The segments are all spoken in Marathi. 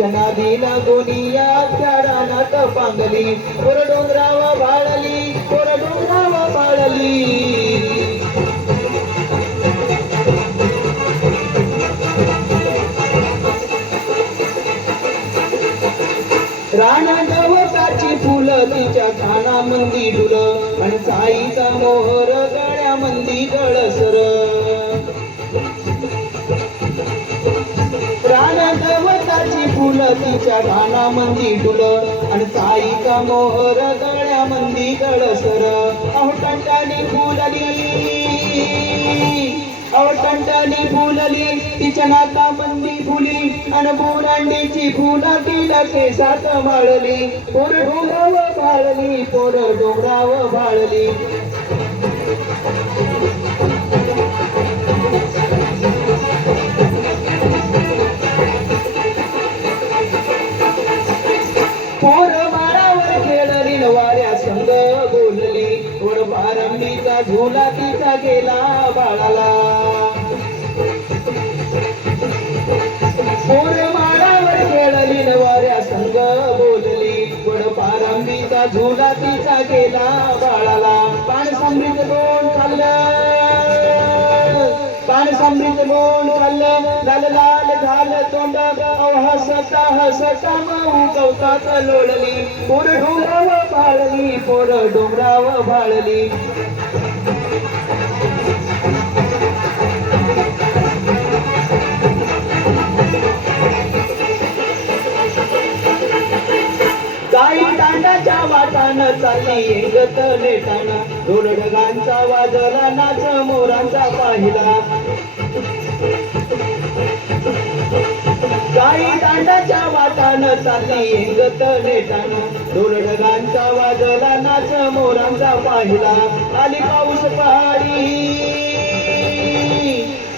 तिच्या नादीला गोनिया त्या रानात पांगली पोर डोंगराव भाळली पोर डोंगराव भाळली राणा गवताची फुलं तिच्या कानामंदी डुलं आणि साईचा मोहर गळ्यामंदी गळसर राणा गवताची फुलं तिच्या कानामंदी डुलं आणि साईचा मोहर गळ्यामंदी गळसर अहो टंटानी फुलली टंटानी फुलली तिच्या नाकामंदी फुली आणि बोरांडीची फुला तिला केसात माळली पोर डोंगराव भाळली पोर डोंगराव भाळली पोर माळावर खेळली वाऱ्या संग बोलली पोर पारंबीचा झुला तिचा गेला बाळाला पोर माळावर खेळली वाऱ्या संग बोलली पोर पारंबीचा झुला तिचा गेला बाळाला पान समृद्ध लोण खाल्लं पान समृद्ध लोण खाल्लं लाल लाल झालं तोंड हसता हसता माऊ गवतात लोळली पोर डोंगराव भाळली पोर डोंगराव भाळली काही तांडाच्या वाटानं चालली येंगत नेटाना ढोल ढगांचा वाजला नाच मोरांचा पाहिला काही दांडाच्या वाटानं चालली येंगत नेटानं ढोल ढगांचा वाजला नाच मोरांचा पाहिला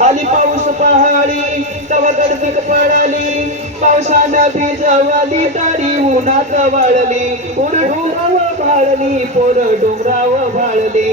आली पाऊस पहाडी तव गडबीत पडाली पावसानं भिजवली तरी उन्हात वाळली पोर डोंगराव भाळली पोर डोंगराव भाळली